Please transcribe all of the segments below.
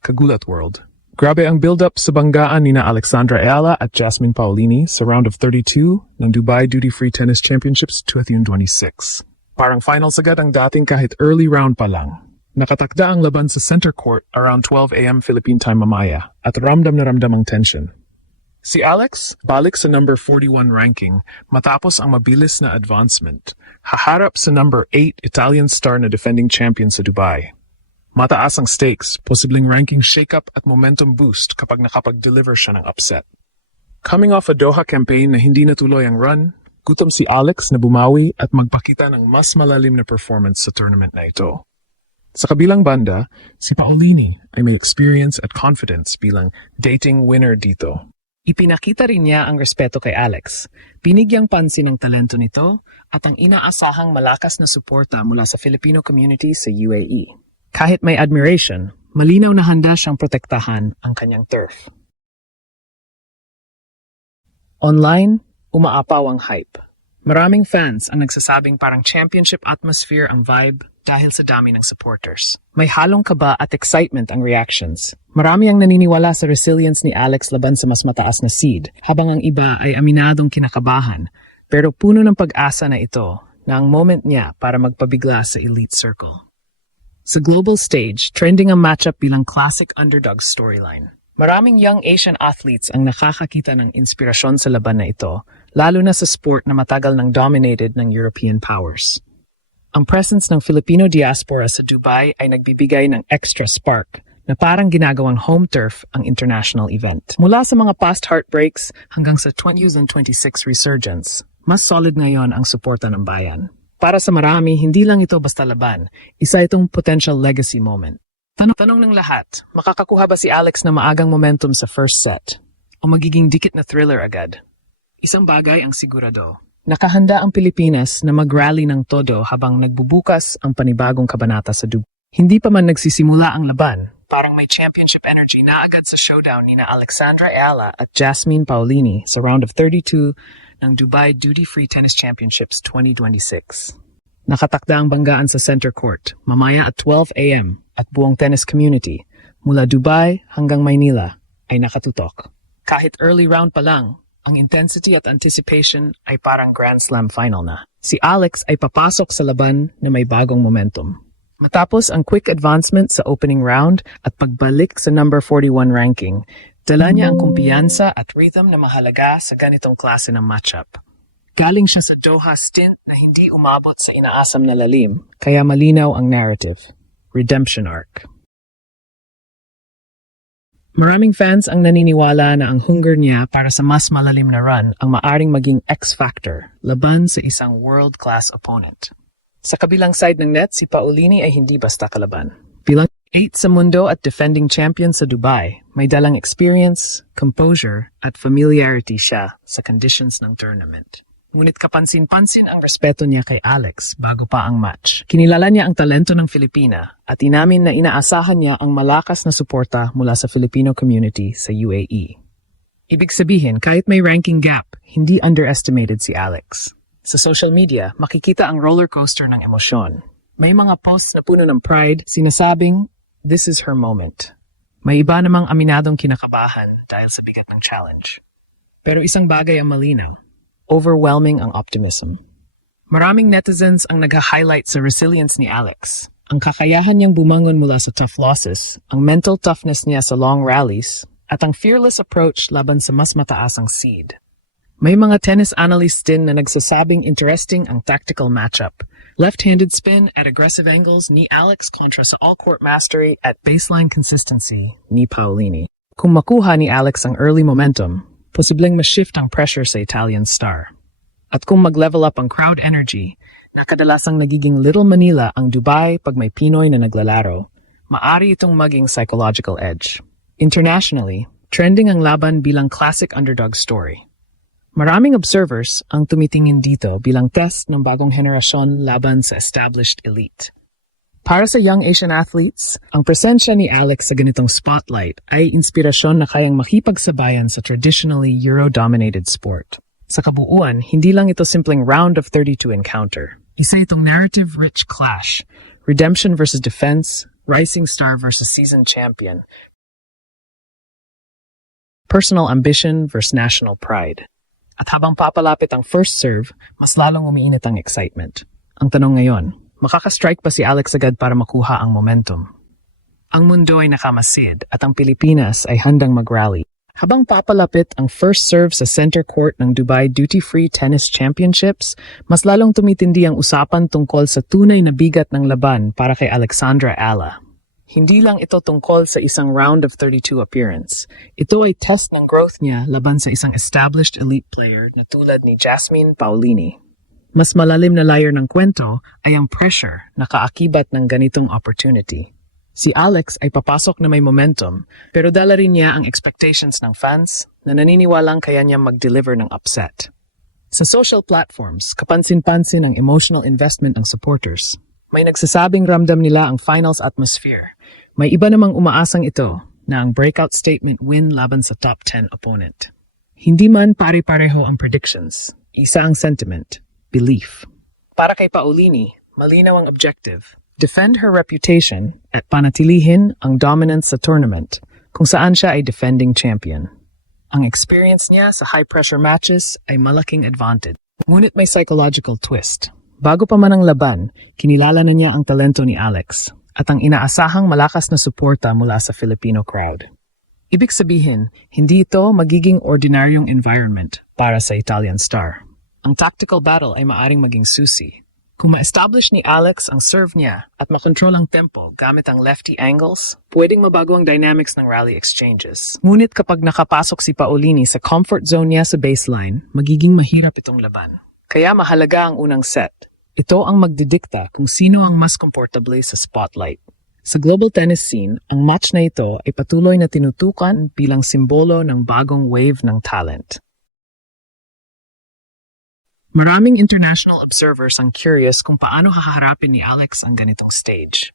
Kagulat World. Grabe ang build-up sa banggaan nina Alexandra Ayala at Jasmine Paolini sa round of 32 ng Dubai Duty-Free Tennis Championships 2026. Parang finals agad ang dating kahit early round pa lang. Nakatakda ang laban sa center court around 12 a.m. Philippine time mamaya at ramdam na ramdam ang tension. Si Alex, balik sa number 41 ranking matapos ang mabilis na advancement. Haharap sa number 8 Italian star na defending champion sa Dubai. Mataas ang stakes, posibleng ranking shake-up at momentum boost kapag nakapag-deliver siya ng upset. Coming off a Doha campaign na hindi natuloy ang run, gutom si Alex na bumawi at magpakita ng mas malalim na performance sa tournament na ito. Sa kabilang banda, si Paolini ay may experience at confidence bilang dating winner dito. Ipinakita rin niya ang respeto kay Alex. Binigyang pansin ang talento nito at ang inaasahang malakas na suporta mula sa Filipino community sa UAE. Kahit may admiration, malinaw na handa siyang protektahan ang kanyang turf. Online, umaapaw ang hype. Maraming fans ang nagsasabing parang championship atmosphere ang vibe dahil sa dami ng supporters. May halong kaba at excitement ang reactions. Marami ang naniniwala sa resilience ni Alex laban sa mas mataas na seed, habang ang iba ay aminadong kinakabahan. Pero puno ng pag-asa na ito na ang moment niya para magpabigla sa elite circle. Sa global stage, trending ang matchup bilang classic underdog storyline. Maraming young Asian athletes ang nakakakita ng inspirasyon sa laban na ito, lalo na sa sport na matagal nang dominated ng European powers. Ang presence ng Filipino diaspora sa Dubai ay nagbibigay ng extra spark na parang ginagawang home turf ang international event. Mula sa mga past heartbreaks hanggang sa 2026 resurgence, mas solid ngayon ang suporta ng bayan. Para sa marami, hindi lang ito basta laban, isa itong potential legacy moment. Tanong ng lahat, makakakuha ba si Alex na maagang momentum sa first set? O magiging dikit na thriller agad? Isang bagay ang sigurado. Nakahanda ang Pilipinas na mag-rally ng todo habang nagbubukas ang panibagong kabanata sa Dubai. Hindi pa man nagsisimula ang laban, parang may championship energy na agad sa showdown nina Alexandra Ayala at Jasmine Paolini sa round of 32 ng Dubai Duty-Free Tennis Championships 2026. Nakatakda ang banggaan sa center court, mamaya at 12 a.m. at buong tennis community, mula Dubai hanggang Maynila, ay nakatutok. Kahit early round pa lang, ang intensity at anticipation ay parang Grand Slam final na. Si Alex ay papasok sa laban na may bagong momentum. Matapos ang quick advancement sa opening round at pagbalik sa number 41 ranking, dala niya ang kumpiyansa at rhythm na mahalaga sa ganitong klase ng matchup. Galing siya sa Doha stint na hindi umabot sa inaasam na lalim, kaya malinaw ang narrative. Redemption arc. Maraming fans ang naniniwala na ang hunger niya para sa mas malalim na run ang maaring maging X-factor laban sa isang world-class opponent. Sa kabilang side ng net, si Paolini ay hindi basta kalaban. Bilang 8 sa mundo at defending champion sa Dubai, may dalang experience, composure, at familiarity siya sa conditions ng tournament. Ngunit kapansin-pansin ang respeto niya kay Alex bago pa ang match. Kinilala niya ang talento ng Filipina at inamin na inaasahan niya ang malakas na suporta mula sa Filipino community sa UAE. Ibig sabihin, kahit may ranking gap, hindi underestimated si Alex. Sa social media, makikita ang roller coaster ng emosyon. May mga posts na puno ng pride, sinasabing, "This is her moment." May iba namang aminadong kinakabahan dahil sa bigat ng challenge. Pero isang bagay ang malinaw. Overwhelming ang optimism. Maraming netizens ang nagha-highlight sa resilience ni Alex. Ang kakayahan niyang bumangon mula sa tough losses, ang mental toughness niya sa long rallies, at ang fearless approach laban sa mas mataas ang seed. May mga tennis analysts din na nagsasabing interesting ang tactical matchup. Left-handed spin at aggressive angles ni Alex kontra sa all-court mastery at baseline consistency ni Paolini. Kung makuha ni Alex ang early momentum, posibleng ma-shift ang pressure sa Italian star. At kung mag-level up ang crowd energy, na kadalasang nagiging Little Manila ang Dubai pag may Pinoy na naglalaro, maari itong maging psychological edge. Internationally, trending ang laban bilang classic underdog story. Maraming observers ang tumitingin dito bilang test ng bagong henerasyon laban sa established elite. Para sa young Asian athletes, ang presensya ni Alex sa ganitong spotlight ay inspirasyon na kayang makipagsabayan sa traditionally Euro-dominated sport. Sa kabuuan, hindi lang ito simpleng round of 32 encounter. Isa itong narrative-rich clash, redemption versus defense, rising star versus seasoned champion, personal ambition versus national pride. At habang papalapit ang first serve, mas lalong umiinit ang excitement. Ang tanong ngayon, makakastrike pa si Alex agad para makuha ang momentum? Ang mundo ay nakamasid at ang Pilipinas ay handang mag-rally. Habang papalapit ang first serve sa center court ng Dubai Duty-Free Tennis Championships, mas lalong tumitindi ang usapan tungkol sa tunay na bigat ng laban para kay Alexandra Ala. Hindi lang ito tungkol sa isang round of 32 appearance. Ito ay test ng growth niya laban sa isang established elite player na tulad ni Jasmine Paolini. Mas malalim na layer ng kwento ay ang pressure na kaakibat ng ganitong opportunity. Si Alex ay papasok na may momentum, pero dala rin niya ang expectations ng fans na naniniwalang kaya niya mag-deliver ng upset. Sa social platforms, kapansin-pansin ang emotional investment ng supporters. May nagsasabing ramdam nila ang finals atmosphere. May iba namang umaasang ito na ang breakout statement win laban sa top 10 opponent. Hindi man pare-pareho ang predictions. Isa ang sentiment, belief. Para kay Paolini, malinaw ang objective. Defend her reputation at panatilihin ang dominance sa tournament kung saan siya ay defending champion. Ang experience niya sa high-pressure matches ay malaking advantage. Ngunit may psychological twist. Bago pa man ang laban, kinilala na niya ang talento ni Alex at ang inaasahang malakas na suporta mula sa Filipino crowd. Ibig sabihin, hindi ito magiging ordinaryong environment para sa Italian star. Ang tactical battle ay maaring maging susi. Kung ma-establish ni Alex ang serve niya at makontrol ang tempo gamit ang lefty angles, pwedeng mabago ang dynamics ng rally exchanges. Ngunit kapag nakapasok si Paolini sa comfort zone niya sa baseline, magiging mahirap itong laban. Kaya mahalaga ang unang set. Ito ang magdidikta kung sino ang mas comfortably sa spotlight. Sa global tennis scene, ang match na ito ay patuloy na tinutukan bilang simbolo ng bagong wave ng talent. Maraming international observers ang curious kung paano haharapin ni Alex ang ganitong stage.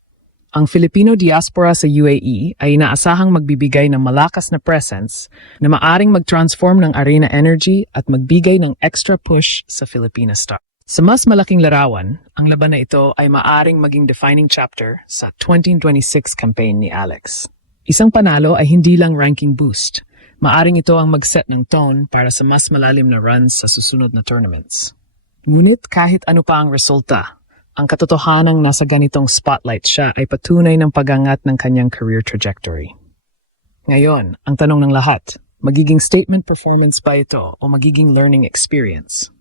Ang Filipino diaspora sa UAE ay inaasahang magbibigay ng malakas na presence na maaring mag-transform ng arena energy at magbigay ng extra push sa Filipina star. Sa mas malaking larawan, ang laban na ito ay maaring maging defining chapter sa 2026 campaign ni Alex. Isang panalo ay hindi lang ranking boost. Maaring ito ang mag-set ng tone para sa mas malalim na runs sa susunod na tournaments. Ngunit kahit ano pa ang resulta, ang katotohanang nasa ganitong spotlight siya ay patunay ng pagangat ng kanyang career trajectory. Ngayon, ang tanong ng lahat, magiging statement performance ba ito o magiging learning experience?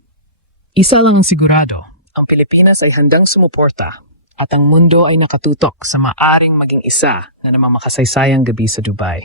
Isa lang ang sigurado, ang Pilipinas ay handang sumuporta at ang mundo ay nakatutok sa maaring maging isa na namamakasaysayang gabi sa Dubai.